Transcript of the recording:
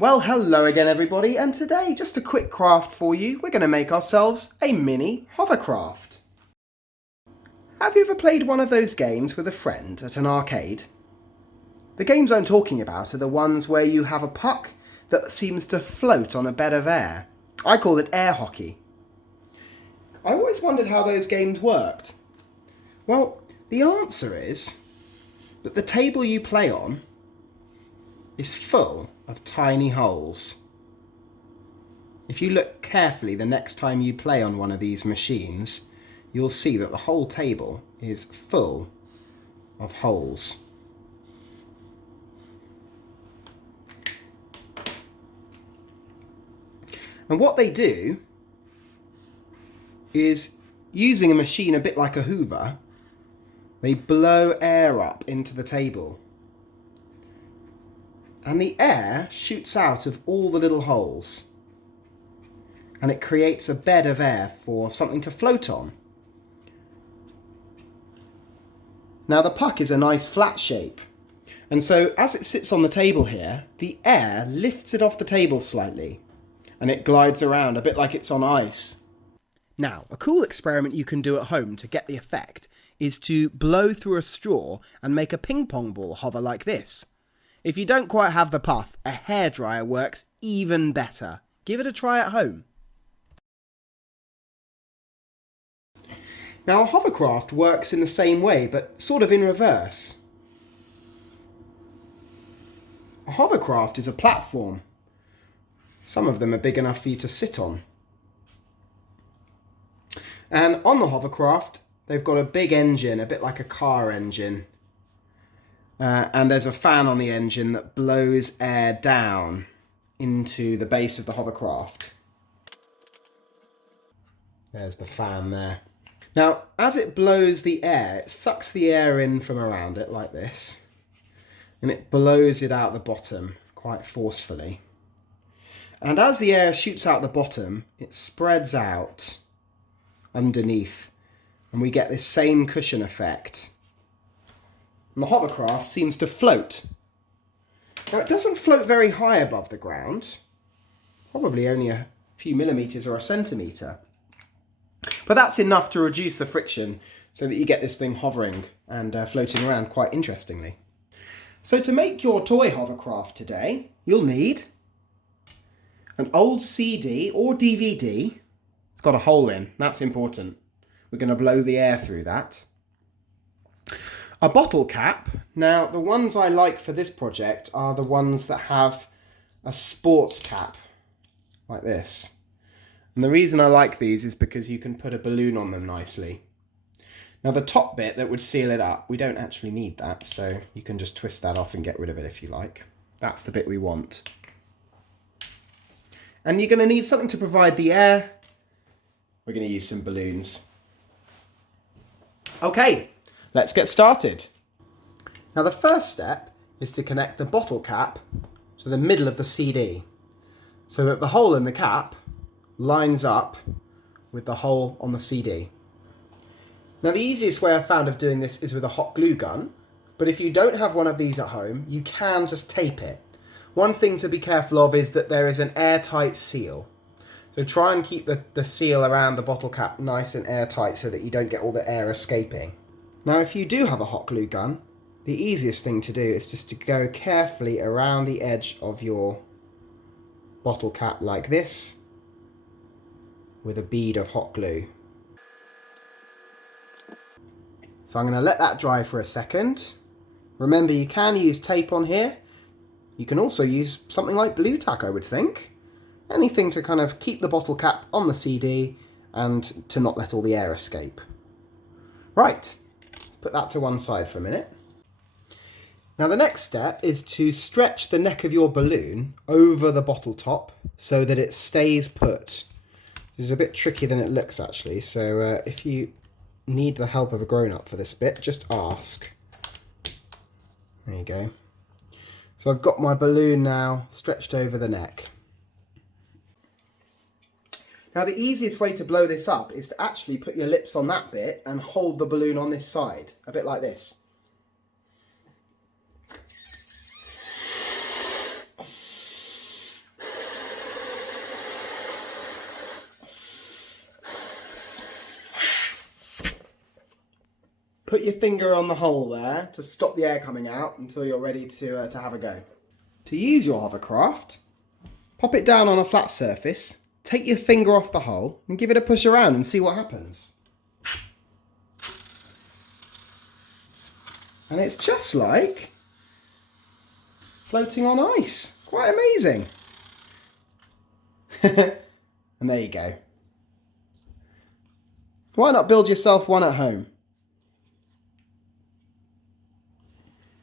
Well, hello again everybody, and today, just a quick craft for you. We're going to make ourselves a mini hovercraft. Have you ever played one of those games with a friend at an arcade? The games I'm talking about are the ones where you have a puck that seems to float on a bed of air. I call it air hockey. I always wondered how those games worked. Well, the answer is that the table you play on is full of tiny holes. If you look carefully the next time you play on one of these machines, you'll see that the whole table is full of holes. And what they do is, using a machine a bit like a hoover, they blow air up into the table. And the air shoots out of all the little holes. And it creates a bed of air for something to float on. Now the puck is a nice flat shape. And so as it sits on the table here, the air lifts it off the table slightly. And it glides around a bit like it's on ice. Now, a cool experiment you can do at home to get the effect is to blow through a straw and make a ping pong ball hover like this. If you don't quite have the puff, a hairdryer works even better. Give it a try at home. Now, a hovercraft works in the same way, but sort of in reverse. A hovercraft is a platform. Some of them are big enough for you to sit on. And on the hovercraft, they've got a big engine, a bit like a car engine. And there's a fan on the engine that blows air down into the base of the hovercraft. There's the fan there. Now, as it blows the air, it sucks the air in from around it like this. And it blows it out the bottom quite forcefully. And as the air shoots out the bottom, it spreads out underneath. And we get this same cushion effect. And the hovercraft seems to float. Now, it doesn't float very high above the ground, probably only a few millimetres or a centimetre. But that's enough to reduce the friction so that you get this thing hovering and floating around quite interestingly. So to make your toy hovercraft today, you'll need an old CD or DVD. It's got a hole in, that's important. We're going to blow the air through that. A bottle cap. Now, the ones I like for this project are the ones that have a sports cap, like this. And the reason I like these is because you can put a balloon on them nicely. Now, the top bit that would seal it up, we don't actually need that, so you can just twist that off and get rid of it if you like. That's the bit we want. And you're going to need something to provide the air. We're going to use some balloons. Okay. Let's get started. Now the first step is to connect the bottle cap to the middle of the CD so that the hole in the cap lines up with the hole on the CD. Now the easiest way I've found of doing this is with a hot glue gun, but if you don't have one of these at home, you can just tape it. One thing to be careful of is that there is an airtight seal. So try and keep the seal around the bottle cap nice and airtight so that you don't get all the air escaping. Now, if you do have a hot glue gun, the easiest thing to do is just to go carefully around the edge of your bottle cap like this with a bead of hot glue. So I'm going to let that dry for a second. Remember, you can use tape on here. You can also use something like blue tack, I would think. Anything to kind of keep the bottle cap on the CD and to not let all the air escape. Right. Put that to one side for a minute. Now the next step is to stretch the neck of your balloon over the bottle top so that it stays put. This is a bit trickier than it looks actually, so if you need the help of a grown-up for this bit, just ask. There you go. So I've got my balloon now stretched over the neck. Now the easiest way to blow this up is to actually put your lips on that bit and hold the balloon on this side, a bit like this. Put your finger on the hole there to stop the air coming out until you're ready to have a go. To use your hovercraft, pop it down on a flat surface, take your finger off the hole and give it a push around and see what happens. And it's just like floating on ice. Quite amazing. And there you go. Why not build yourself one at home?